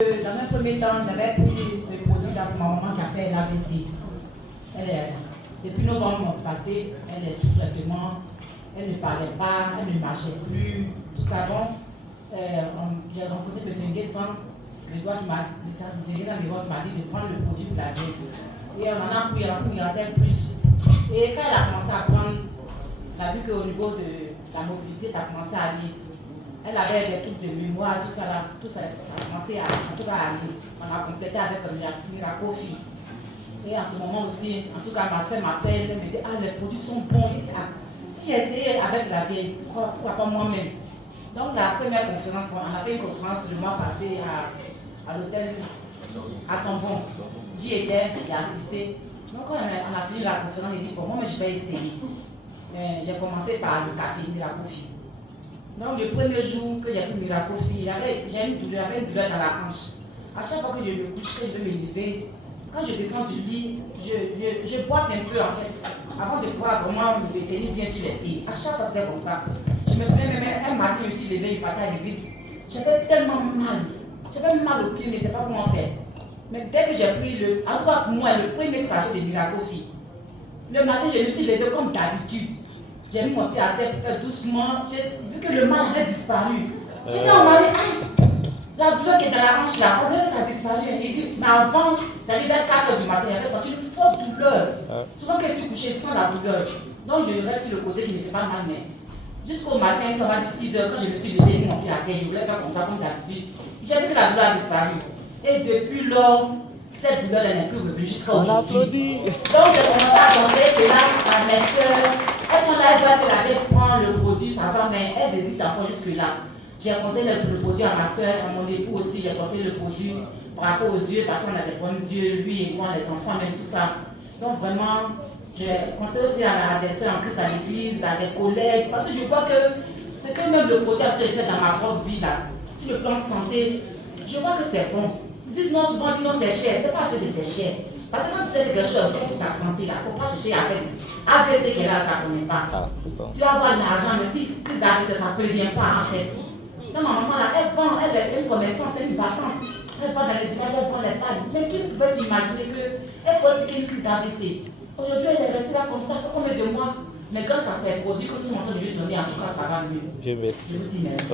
Dans un premier temps, j'avais pris ce produit-là pour ma maman qui a fait l'AVC. Depuis novembre passé, elle est sous traitement, elle ne parlait pas, elle ne marchait plus, tout ça. Donc, j'ai rencontré M. Nguessan, M. Nguessan qui m'a dit de prendre le produit pour la vie. Et on en a pris, Miracel Plus. Et quand elle a commencé à prendre, on a vu qu'au niveau de la mobilité, ça commençait à aller. Elle avait des trucs de mémoire, tout ça, ça a commencé à, en tout cas, à aller. On a complété avec Miracofi. Et en ce moment aussi, en tout cas, ma soeur m'appelle, elle me dit, ah, les produits sont bons. Je dis, ah, si j'ai essayé avec la vieille, pourquoi pas moi-même? Donc, la première conférence, on a fait une conférence le mois passé à l'hôtel à Sanvon. J'y étais, j'ai assisté. Donc, quand on a fini la conférence, j'ai dit, bon, moi, je vais essayer. Mais j'ai commencé par le café Miracofi. Donc, le premier jour que j'ai pris Miracofi, j'ai une douleur dans la hanche. À chaque fois que je me couche, que je veux me lever, quand je descends du lit, je boite un peu en fait, avant de pouvoir vraiment me tenir bien sur les pieds. À chaque fois, c'était comme ça. Je me souviens même, un matin, je me suis levée, je partais à l'église. J'avais tellement mal. J'avais mal aux pieds, mais je ne sais pas comment faire. Mais dès que j'ai pris en tout cas pour moi, le premier sachet de Miracofi, le matin, je me suis levée comme d'habitude. J'ai mis mon pied à terre pour faire doucement. J'ai vu que le mal avait disparu. J'ai dit à mon mari, aïe, la douleur qui est dans la hanche là, on dirait que ça a disparu. Il dit, mais avant, c'est-à-dire vers 4 h du matin, j'avais senti une forte douleur. Souvent quand je suis couchée sans la douleur. Donc je reste sur le côté qui ne fait pas mal, mais jusqu'au matin, quand on m'a dit 6 h, quand je me suis levée, mon pied à terre, je voulais faire comme ça, comme d'habitude. J'ai vu que la douleur a disparu. Et depuis lors, cette douleur n'est plus revenue jusqu'à aujourd'hui. Donc j'ai commencé à conseiller cela à mes soeurs. Elles sont là, elles voient que la vieille prend le produit, ça va, mais elles hésitent encore jusque-là. J'ai conseillé le produit à ma soeur, à mon époux aussi, j'ai conseillé le produit par rapport aux yeux, parce qu'on a des problèmes d'yeux, lui et moi, les enfants, même tout ça. Donc vraiment, j'ai conseillé aussi à des soeurs en Christ à l'église, à des collègues, parce que je vois que ce que même le produit a fait dans ma propre vie, là, sur le plan de santé, je vois que c'est bon. Ils disent non, souvent, ils disent non, c'est cher, c'est pas fait de c'est cher. Parce que quand tu sais que quelque chose est bon pour ta santé, il ne faut pas chercher à faire des AVC qu'elle a, ça ne connaît pas. Tu vas avoir de l'argent, mais si crise d'AVC, ça ne prévient pas en fait. Donc ma maman là, elle vend, elle est une commerçante, c'est une battante. Elle va dans les villages, elle vend les pagnes. Mais qui pouvait s'imaginer qu'elle pourrait piquer une crise d'AVC? Aujourd'hui, elle est restée là comme ça, fait combien de mois? Mais grâce à ces produits que nous sommes en train de lui donner, en tout cas, ça va mieux. Je vous remercie. Je vous dis merci.